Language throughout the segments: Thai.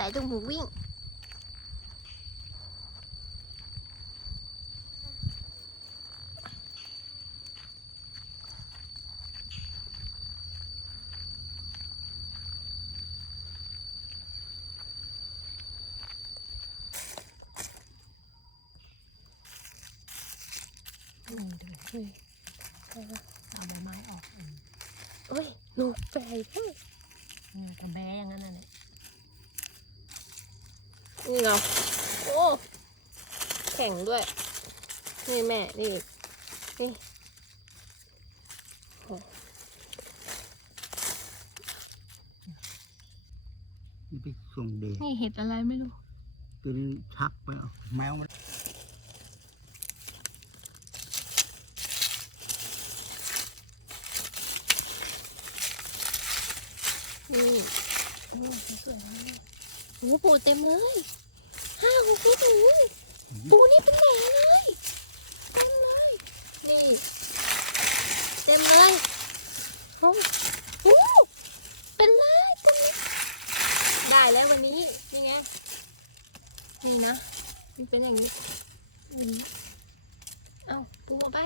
แต่จมูกวิ่งอืมดูเฮ้ยเอาใบไม้ออกอืมเอ้ยหนูแปลกเฮ้ยเนี่ยกระแบะอย่างนั้นน่ะเนี่ย นี่เหรอโอ้ แข็งด้วย นี่แม่ นี่อีกนี่นี่ไปส่งเดชนี่เห็ดอะไรไม่รู้ เป็นชักไปเอาแมวมันนี่โอ้สวยมาก โอ้ปูเต็มเลยห้าหกฟิตเลยปูนี่เป็นแหน่เลยเต็มเลยนี่เต็มเลยโอ้โหเป็นเลยเต็มเลยได้แล้ววันนี้นี่ไงนี่นะมันเป็นอย่างนี้อ้างนี้เอาปูเอาไป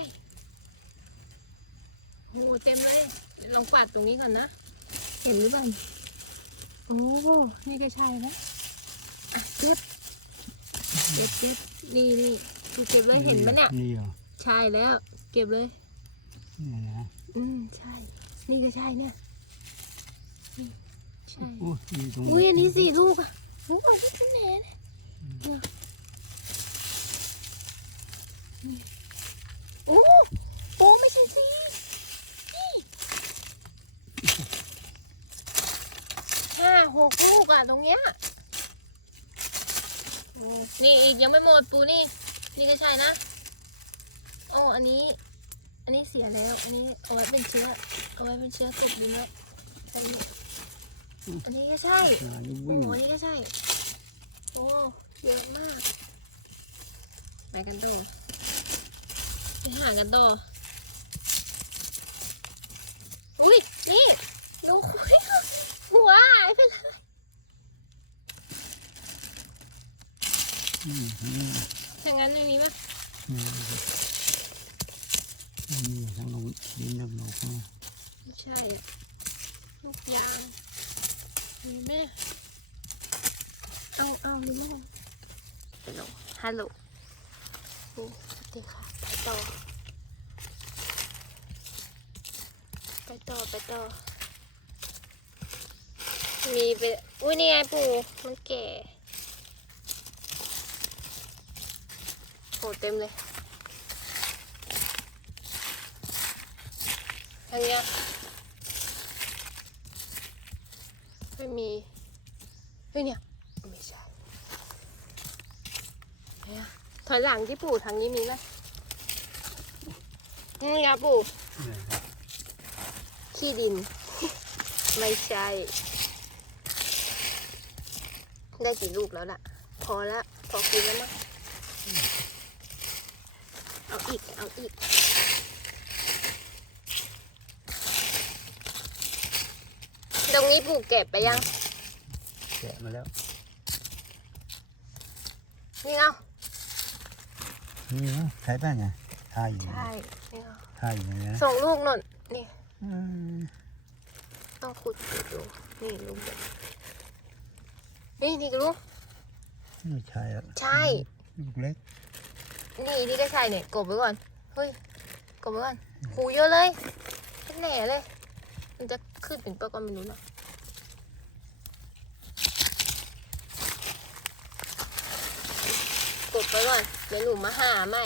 โอ้เต็มเลยลองกวาดตรงนี้ก่อนนะเห็นหรือเปล่า โอ้นี่ก็ใช่นะอะเก็บเก็บเก็บนี่นี่ดูเก็บเลยเห็นไหมเนี่ย นี่เหรอใช่แล้ว เก็บเลย นี่นะอืมใช่ นี่ก็ใช่เนี่ยนี่ใช่โอ้ยนี่ตรงอุ้ยอันนี้สี่ลูกอะโอ้ยนี่เป็นแหน่เนี่ยเนี่ยนี่โอ้โอ้ไม่ใช่สินี่ ห้าหกลูกอะตรงเนี้ยโอ้นี่อีกยังไม่หมดปูนี่ นี่ก็ใช่นะโอ้อันนี้ อันนี้เสียแล้ว อันนี้เอาไว้เป็นเชื้อ เอาไว้เป็นเชื้อเก็บดีนะใช่นี่อันนี้ก็ใช่อ่านี่โอ้วิ่งโหนี่ก็ใช่ โอ้เยอะมากไปกันต่อไปหากันต่ออุ้ยนี่ดูหัวหายไปเลย อืมอืมถ้างนั้นไม่มีปะนี่ทั้งลงดินทั้งลงข้าไม่ใช่ลูกยางมีแม่เอาเอาลิ้นมันฮัลโหลฮัลโหลโอ้สวัสดีค่ะไปต่อ ไปต่อไปต่อมีไปอุ้ยนี่ไงปู่มันแก่ หเต็มเลยทางเนี้ยไม่มี เฮ้ยเนี่ย ไม่ใช่เนี่ยถอยหลังที่ปู่ทางนี้มีไหมนี่ไงปู่เนี่ยครับขี้ดิน ไม่ใช่ ได้กี่ลูกแล้วล่ะ พอละ พอกินแล้วมั้ง เอาอีก เอาอีก ตรงนี้ปลูกเก็บไปยัง แกะมาแล้วนี่เอานี่นะใช้ได้ไงทายอยู่ใช่นี่เอาทายอยู่นะส่งลูกหน่นนี่อืมต้องขุดดู นี่ลูกเด็กนี่นี่ก็ลูกไม่ใช่อะใช่ ลูกเล็ก นี่นี่ก็ใช่เนี่ยกบไว้ก่อน เฮ้ย กบไว้ก่อนหูเยอะเลยเป็นแหน่เลย มันจะขึ้นเป็นปะก็ไม่รู้นะกดไว้ก่อน เดี๋ยวหนูมาหาใหม่